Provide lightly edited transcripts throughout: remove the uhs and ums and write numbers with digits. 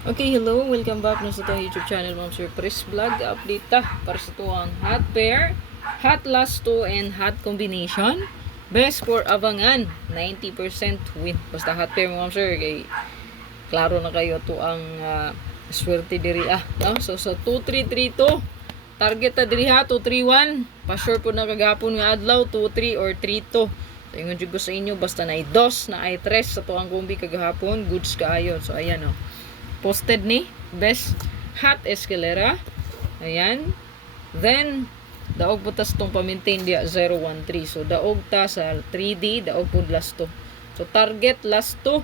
Okay, hello. Welcome back na sa itong YouTube channel, Ma'am Sir Chris Vlog. Update ta para sa itong hot pair, hot last 2, and hot combination. Best for abangan, 90% win. Basta hot pair, Ma'am Sir. Kay, klaro na kayo ito ang swerte diri. No? So, sa 2-3-3-2, target ta diri ha, 2-3-1. Pa-sure po na kagapon nga adlaw, 2-3 or 3-2. So, ingon ko sa inyo, basta na i-2, na i-3 sa tuang kumbi kagahapon, goods kaayo. So, ayan o. Posted ni best hot escalera. Ayan. Then daog putas tong pa-maintain dia 013. So daog ta sa 3D, daog pud last 2. So target last 2.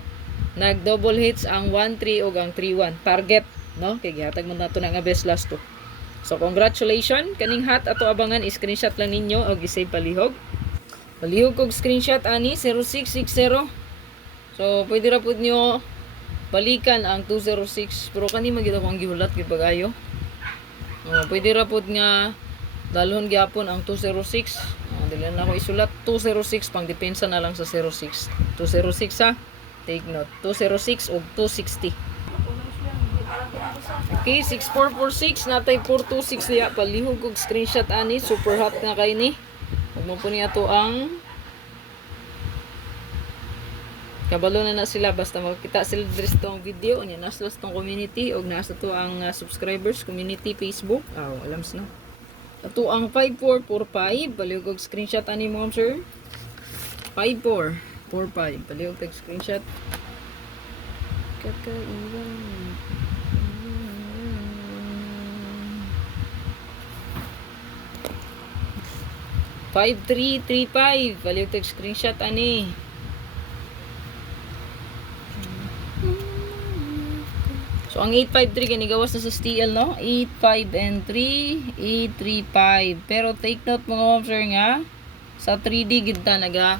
Nag double hits ang 13 ug ang 31. Target, no? Kay gihatag man nato na nga best last 2. So congratulations kaning hot ato abangan, screenshot lang ninyo og i-save palihog. Palihog kog screenshot ani 0660. So pwede ra pud nyo balikan ang 206, pero kani magita ko ang gihulat kay pagayo. Pwede ra pud nga dalhon gyapon ang 206. Dili na ako isulat 206, pang depensa na lang sa 06. 206 ha. Take note. 206 ug 260. Okay, 6446 natay 426 diya. Palihog kog screenshot ani, super hot nga kay ni. Ug mo po niya to ang kabalo na sila, basta makita sila dres tong video unya nasa tong community og nasa to ang subscribers community Facebook. Alam na ato ang 5445 palihog og screenshot ani mo, sir. 5445 palihog og screenshot. Kakaiwan 5335 palihog og screenshot ani. So, ang 853 ganigawas na sa STL, no? 85 and 3, 835. Pero, take note mga ma'am sir nga, sa 3D gita naga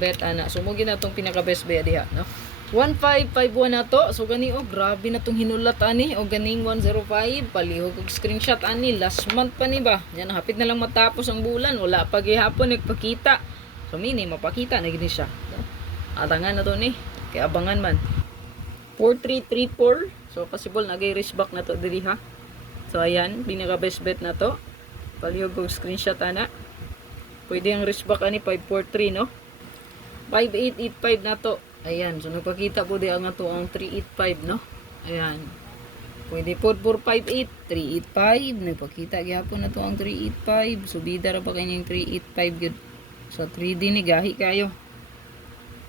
bet ana. So, mugin na itong pinaka-best bet diha, no? 1551 na to. So, gani, grabe na itong hinulat ani. O, ganing 105. Palihog og screenshot ani. Last month pa ni ba? Yan, hapit na lang matapos ang bulan. Wala pa gihapon nagpakita. So, mini, mapakita na gini siya. No? Atangan na to ni. Kaya abangan man. 4334. So possible nagay-risk back na to diri ha. So ayan, pinaka best bet na to. Palihog og screenshot ana. Pwede ang risk back ani 543, no? 5885 na to. Ayan, so nagpakita po di ang ato ang 385, no? Ayan. Pwede po 458, 385. Nagpakita gyapon na to ang 385. Subida ra pa kanyang 385 good. So 3D ni gahi kayo.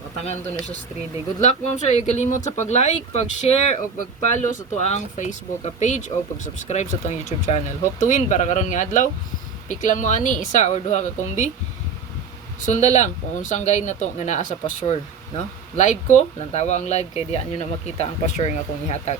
Tangan to na sa 3D. Good luck ma'am sir. Huwag kalimot sa pag-like, pag-share, o pag-follow sa to ang Facebook page o pag-subscribe sa tong YouTube channel. Hope to win para karon nga adlaw. Pick lang mo ani, isa or duha ka kombi. Sunda lang kung unsang guide na to nga naa sa password, no? Live ko, lang tawa ang live kay diyan nyo na makita ang password nga akong ihatag.